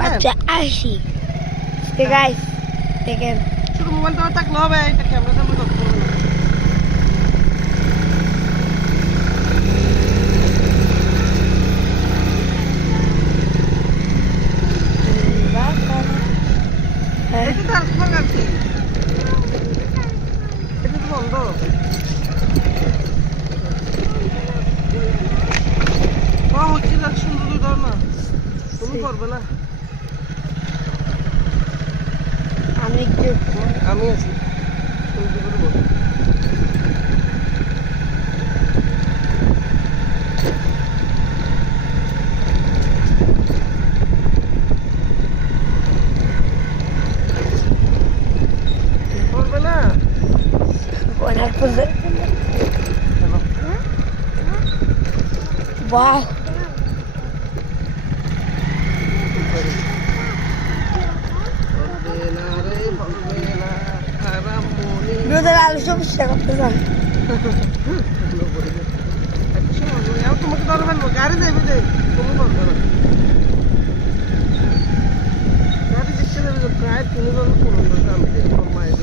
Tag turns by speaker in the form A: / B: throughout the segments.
A: বাচ্চা আশি গাইস দেখেন
B: শুধু মোবাইলটা আমার থাকলে হবে এটা ক্যামেরা সামনে করতে হবে না।
A: হ্যাঁ,
B: এটা তো আর ফাঁকা আছে। এটা তো বন্ধ। ও, হচ্ছে না, সুন্দর করে দাও না। তুমি করবে না
A: আমি
B: আমি আছি। তুমি কি করে বলো? করবে না
A: ওনার পুজো
B: কেন?
A: বাহ
B: করবে না রে, করবে না, খারাপ
A: বিরোধের আলু সমস্যা করতে চান।
B: তোমাকে ধরে ফেলব, গাড়ি যাইবে যে, তুমি করবে না। গাড়ি দেখতে যাবে প্রায় তিন হাজার পনেরো টাকা আমি মায়ের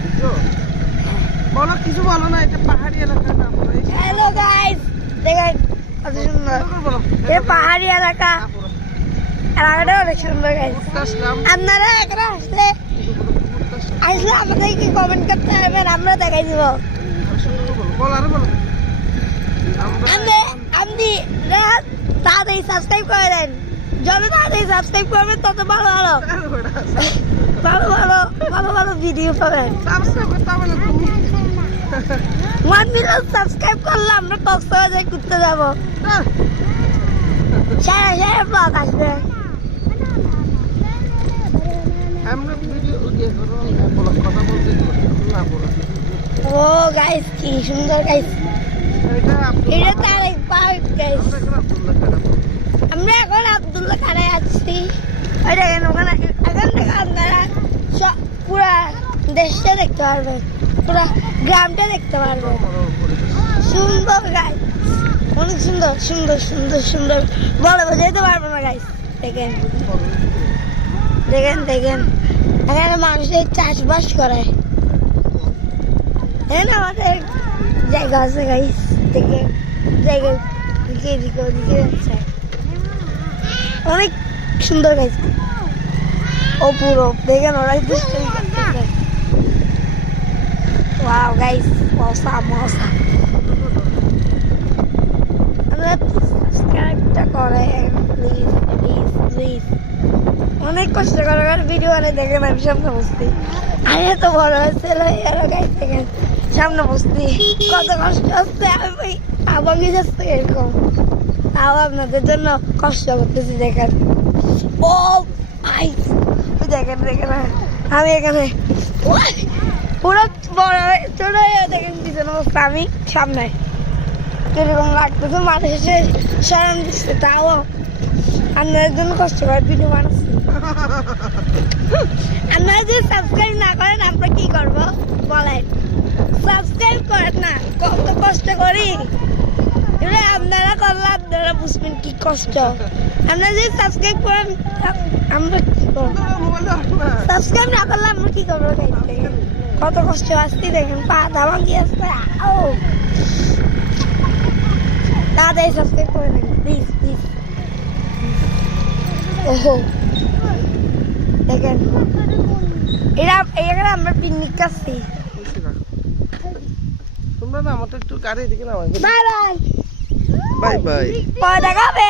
B: বুঝছ? বলো কিছু বলো না এটা পাহাড়ি এলাকা না বলো, এই
A: হ্যালো গাইস দেখেন কত সুন্দর।
B: সুন্দর
A: এটা পাহাড়ি এলাকা।
B: তারপরে
A: এলাকাটা অনেক সুন্দর গাইস আপনারা এখানে আসলে আসলে আমাদেরকে কমেন্ট করতে পারবেন আমরা দেখাই দিব। আপনি তাড়াতাড়ি সাবস্ক্রাইব করে দেন। যত তাড়াতাড়ি সাবস্ক্রাইব করবেন তত ভালো ভালো। ভালো ভালো ভালো ভালো ভিডিও পাবেন।
B: সাবস্ক্রাইব হবে
A: ওয়ান মিলিয়ন করলে আমরা কক্সবাজার ঘুরতে যাব।
B: আহ,
A: সারা সারা ব্লগ আসবে।
B: আমরা ভিডিও করো বলো কথা বলতে না বলো।
A: ও গাইস কি সুন্দর গাইস
B: এটা
A: পার্ক গাইস
B: আমরা এখন আব্দুল্লাহ
A: খানায় আছি। ওই দেখেন ওখানে এখান থেকে আপনারা সব পুরা দেশটা দেখতে পারবেন। পুরা গ্রামটা দেখতে পারবেন। সুন্দর গাইস অনেক সুন্দর সুন্দর সুন্দর সুন্দর। বলে বোঝাইতে পারব না গাইস দেখেন। দেখেন দেখেন। এখানে মানুষের চাষবাস করে। এখানে আমাদের জায়গা আছে গাইস দেখে জায়গা দিকে ওদিকে অনেক সুন্দর গাইস অপূরব। দেখেন ওরাই দুষ্টামি করতেছে ওয়াও গাইস মশা মশা আপনারা সাবস্ক্রাইবটা করে প্লিজ প্লিজ প্লিজ অনেক কষ্ট করে ভিডিও আনে দেখেন আমি সামনে বসছি। আমি এত বড় হয়েছিল এর গাইস দেখেন সামনে বসছি। কত কষ্ট হচ্ছে, আমি আবাঙ্গি যাচ্ছে এরকম। তাও আপনাদের জন্য কষ্ট করতেছি, দেখেন। ও ওই দেখেন দেখেন আমি এখানে। পুরো বড় হয়ে হয়ে দেখেন, পিছনে বসছে, আমি সামনে। কীরকম লাগতেছে? মাঠে এসে সরান দিচ্ছে, তাও আপনাদের জন্য কষ্ট করে ভিডিও বানাচ্ছি। আপনারা যদি সাবস্ক্রাইব না করেন, আমরা কি করব? বলেন। সাবস্ক্রাইব করেন না, কত কষ্ট করি? এবার আপনারা করলে আপনারা বুঝবেন কি কষ্ট। আপনারা যদি সাবস্ক্রাইব করেন, আমরা কি করব? সাবস্ক্রাইব না করলে আমরা কি করব? কত কষ্ট আসছি, দেখেন, পা দামা কি আসছে ও তাড়াতাড়ি সাবস্ক্রাইব করে দেন প্লিজ প্লিজ ওহো দেখেন এরা এখানে আমরা পিকনিক করছি
B: তোমরা না আমাদের একটু গাড়ি দিকে নামাই
A: বাই বাই
B: বাই বাই
A: পরে দেখাবে